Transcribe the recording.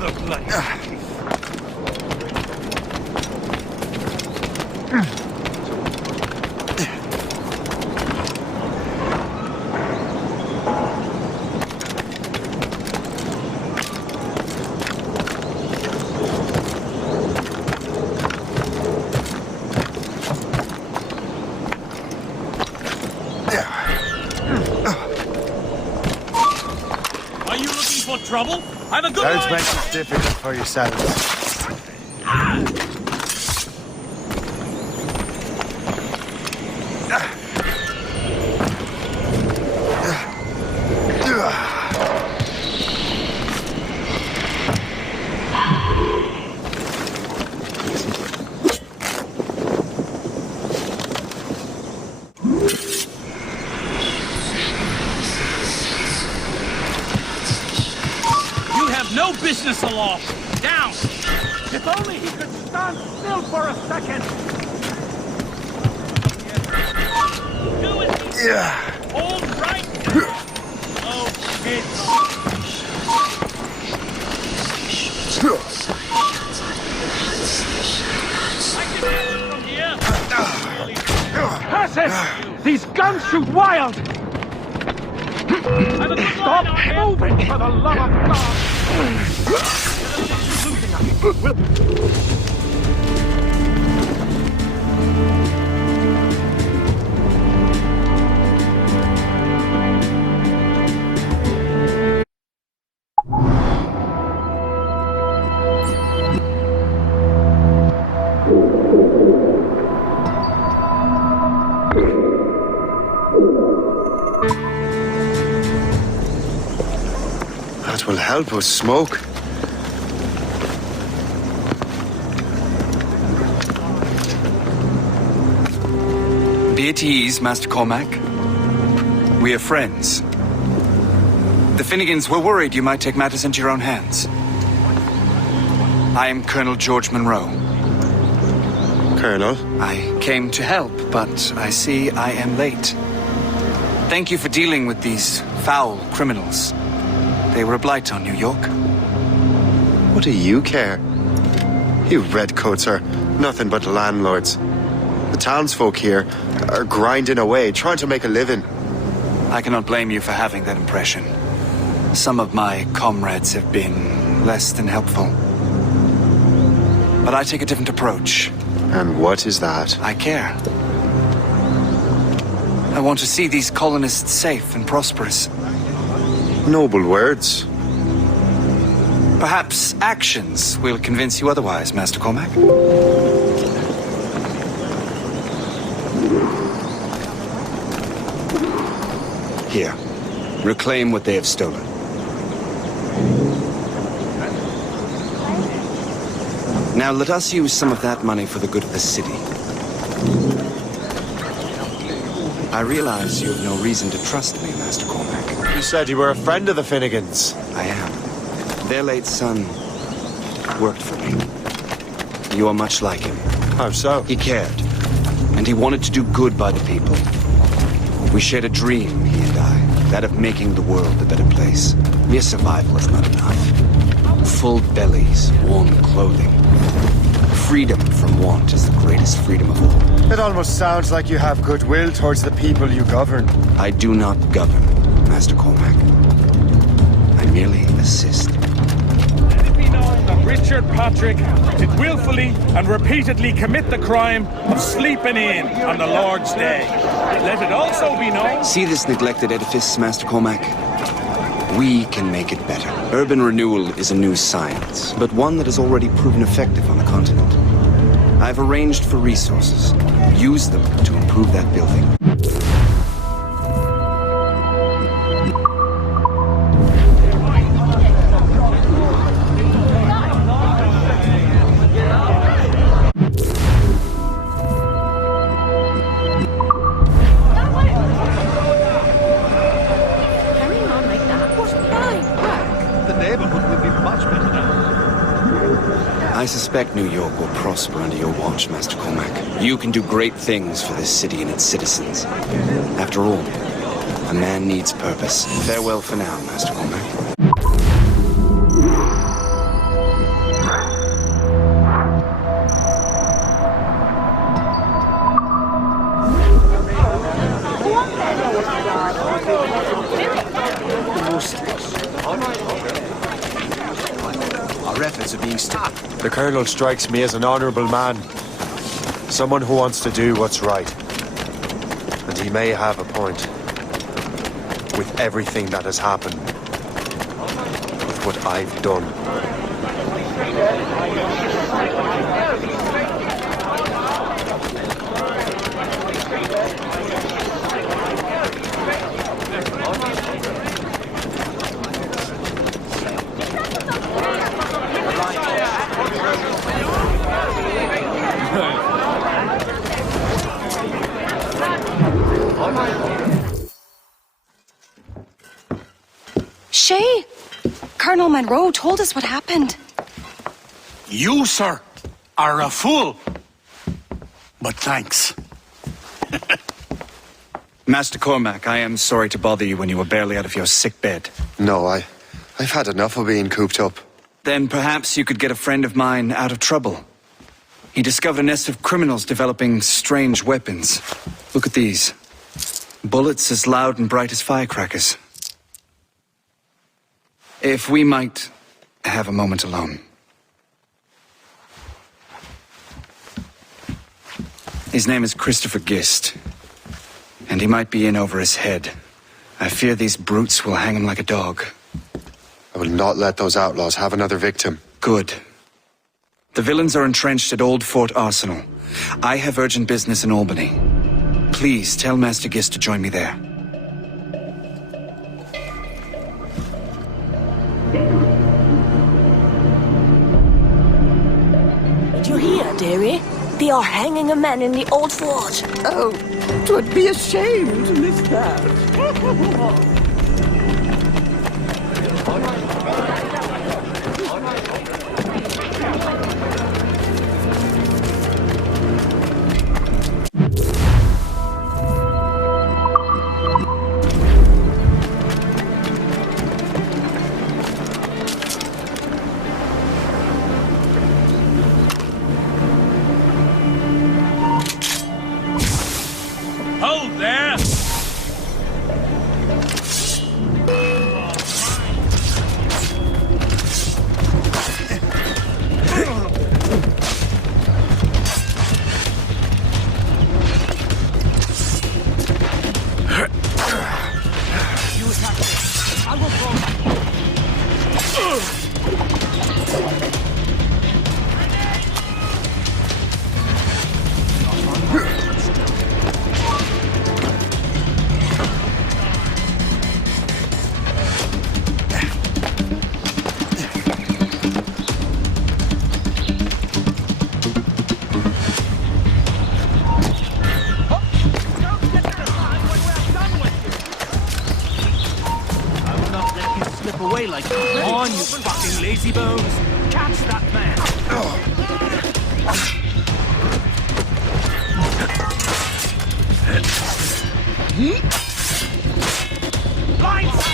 Another bloody thief. Trouble? I've a good Don't line. make it difficult for yourselves. No business aloft! Down! If only he could stand still for a second! Do it! Yeah. All right! Oh, shit! I can handle it from here! Persis! These guns shoot wild! Stop moving, for the love of God! That will help us smoke. Be at ease, Master Cormac. We are friends. The Finnegans were worried you might take matters into your own hands. I am Colonel George Monroe. Colonel? I came to help, but I see I am late. Thank you for dealing with these foul criminals. They were a blight on New York. What do you care? You redcoats are nothing but landlords. The townsfolk here are grinding away, trying to make a living. I cannot blame you for having that impression. Some of my comrades have been less than helpful. But I take a different approach. And what is that? I care. I want to see these colonists safe and prosperous. Noble words. Perhaps actions will convince you otherwise, Master Cormac. Here, reclaim what they have stolen. Now let us use some of that money for the good of the city. I realize you have no reason to trust me, Master Cormac. You said you were a friend of the Finnegans. I am. Their late son worked for me. You are much like him. How so? He cared, and he wanted to do good by the people. We shared a dream, he and I, that of making the world a better place. Mere survival is not enough. Full bellies, warm clothing. Freedom from want is the greatest freedom of all. It almost sounds like you have goodwill towards the people you govern. I do not govern, Master Cormac. I merely assist. Let it be known that Richard Patrick did willfully and repeatedly commit the crime of sleeping in on the Lord's Day. Let it also be known... See this neglected edifice, Master Cormac? We can make it better. Urban renewal is a new science, but one that has already proven effective on the continent. I've arranged for resources. Use them to improve that building. I suspect New York will prosper under your watch, Master Cormac. You can do great things for this city and its citizens. After all, a man needs purpose. Farewell for now, Master Cormac. Our efforts are being stopped. The Colonel strikes me as an honorable man. Someone who wants to do what's right. And he may have a point. With everything that has happened. With what I've done. Shay, Colonel Monroe told us what happened. You, sir, are a fool. But thanks. Master Cormac, I am sorry to bother you when you were barely out of your sick bed. No, I've had enough of being cooped up. Then perhaps you could get a friend of mine out of trouble. He discovered a nest of criminals developing strange weapons. Look at these. Bullets as loud and bright as firecrackers. If we might have a moment alone. His name is Christopher Gist, and he might be in over his head. I fear these brutes will hang him like a dog. I will not let those outlaws have another victim. Good. The villains are entrenched at Old Fort Arsenal. I have urgent business in Albany. Please tell Master Gist to join me there. Did you hear, dearie? They are hanging a man in the old fort. Oh, 'twould be a shame to miss that. Hold there! Away like come on, you fucking lazy bones! Catch that man! Blinds!